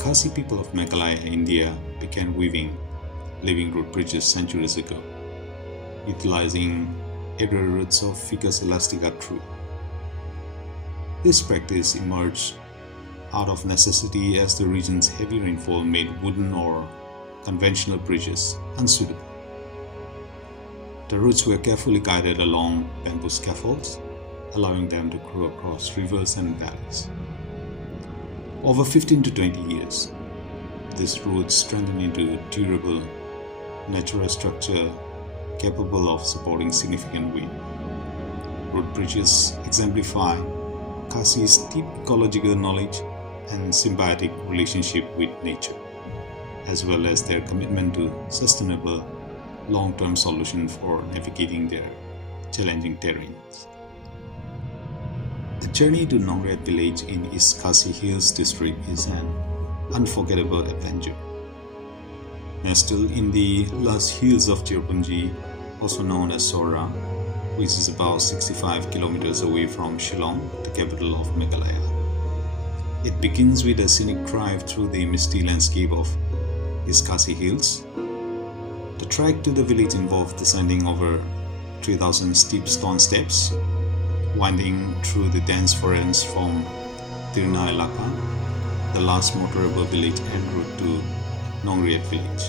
Khasi people of Meghalaya, India began weaving living root bridges centuries ago, utilizing arrow roots of Ficus elastica tree. This practice emerged out of necessity as the region's heavy rainfall made wooden or conventional bridges unsuitable. The roots were carefully guided along bamboo scaffolds, allowing them to grow across rivers and valleys. Over 15 to 20 years, these roots strengthened into durable, natural structure capable of supporting significant weight. Root bridges exemplify Khasi's deep ecological knowledge and symbiotic relationship with nature, as well as their commitment to sustainable, long-term solutions for navigating their challenging terrains. The journey to Nongriat village in East Khasi Hills district is an unforgettable adventure. Nestled in the lush hills of Tirpunji, also known as Sora, which is about 65 kilometers away from Shillong, the capital of Meghalaya. It begins with a scenic drive through the misty landscape of East Khasi Hills. The trek to the village involved descending over 3,000 steep stone steps, winding through the dense forest from Tirna Elaka, the last motorable village en route to Nongriat village.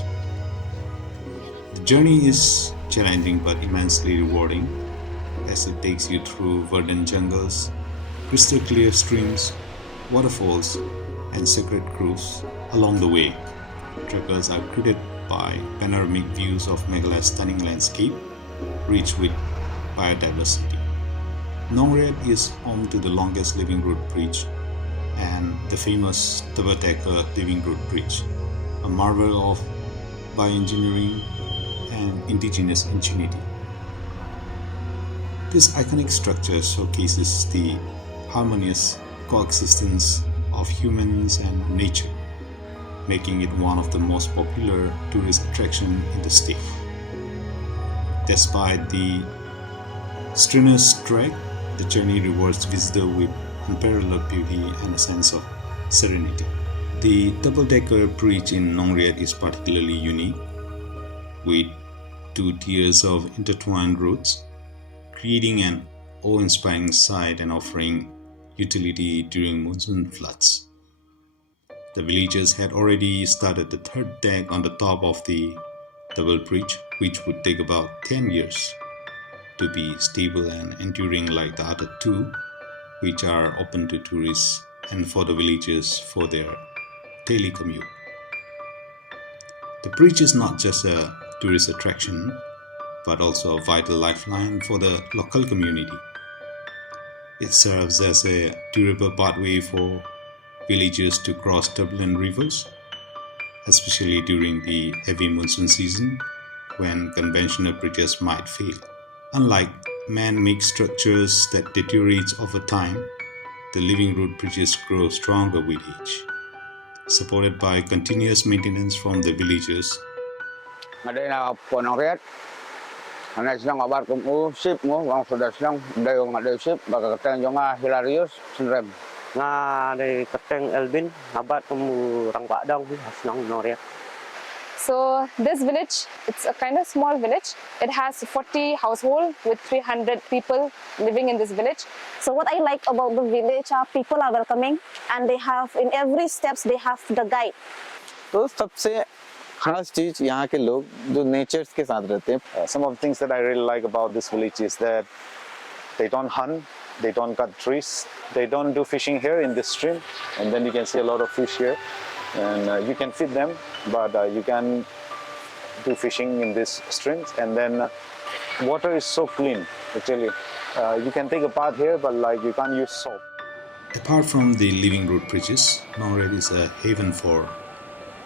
The journey is challenging but immensely rewarding, as it takes you through verdant jungles, crystal clear streams, waterfalls, and sacred groves. Along the way, trekkers are greeted by panoramic views of Meghalaya's stunning landscape, rich with biodiversity. Nongriat is home to the longest living root bridge and the famous Double Decker living root bridge, a marvel of bioengineering and indigenous ingenuity. This iconic structure showcases the harmonious coexistence of humans and nature, making it one of the most popular tourist attractions in the state. Despite the strenuous trek, the journey rewards visitors with unparalleled beauty and a sense of serenity. The double-decker bridge in Nongriat is particularly unique, with two tiers of intertwined routes, creating an awe-inspiring sight and offering utility during monsoon floods. The villagers had already started the third deck on the top of the double bridge, which would take about 10 years to be stable and enduring like the other two, which are open to tourists and for the villagers for their daily commute. The bridge is not just a tourist attraction, but also a vital lifeline for the local community. It serves as a durable pathway for villagers to cross turbulent rivers, especially during the heavy monsoon season when conventional bridges might fail. Unlike man-made structures that deteriorate over time, the living root bridges grow stronger with age, supported by continuous maintenance from the villagers. Đây là của Nongriat. Hôm nay silang kabar kumu ship mo, wang sudah silang dayo ngadayo ship, baga kateng yung hilarious sinrem. Nga dari keteng Elvin, abat kamu orang Padang hasnang Nongriat. So this village, it's a kind of small village. It has 40 households with 300 people living in this village. So what I like about the village, people are welcoming and they have, in every steps, they have the guide. तो सबसे खास चीज यहाँ के लोग जो nature के साथ रहते हैं. Some of the things that I really like about this village is that they don't hunt, they don't cut trees, they don't do fishing here in this stream, and then you can see a lot of fish here, and you can feed them, but you can do fishing in this streams, and then water is so clean actually. You can take a bath here, but like you can't use soap. Apart from the living root bridges, Nongriat is a haven for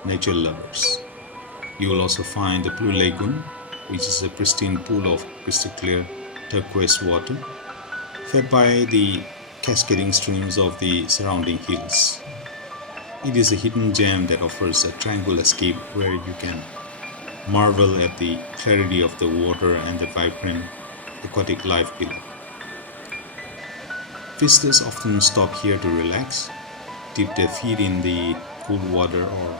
nature lovers. You will also find the Blue Lagoon, which is a pristine pool of crystal clear turquoise water, fed by the cascading streams of the surrounding hills. It is a hidden gem that offers a tranquil escape where you can marvel at the clarity of the water and the vibrant aquatic life below. Visitors often stop here to relax, dip their feet in the cool water or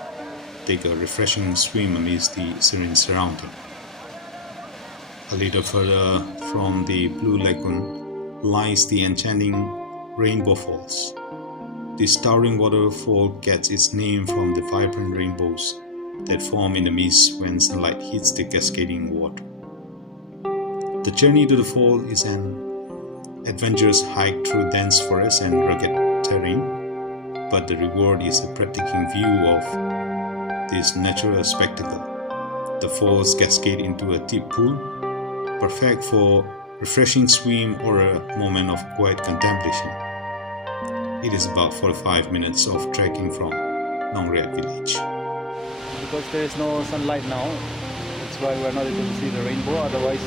take a refreshing swim amidst the serene surrounding. A little further from the Blue Lagoon lies the enchanting Rainbow Falls. This towering waterfall gets its name from the vibrant rainbows that form in the mist when sunlight hits the cascading water. The journey to the fall is an adventurous hike through dense forest and rugged terrain, but the reward is a breathtaking view of this natural spectacle. The falls cascade into a deep pool, perfect for refreshing swim or a moment of quiet contemplation. It is about 45 minutes of trekking from Nongriat village. Because there is no sunlight now, that's why we are not able to see the rainbow. Otherwise,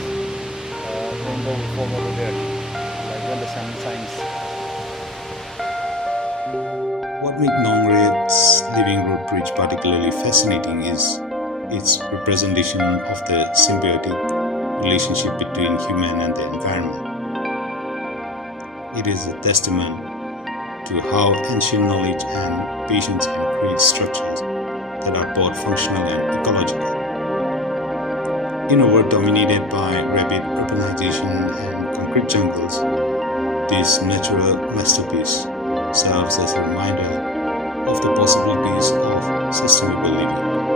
rainbow will fall over there, like when the sun shines. What makes Nongriat's Living Root Bridge particularly fascinating is its representation of the symbiotic relationship between human and the environment. It is a testament to how ancient knowledge and patience can create structures that are both functional and ecological. In a world dominated by rapid urbanization and concrete jungles, this natural masterpiece serves as a reminder of the possibilities of sustainable living.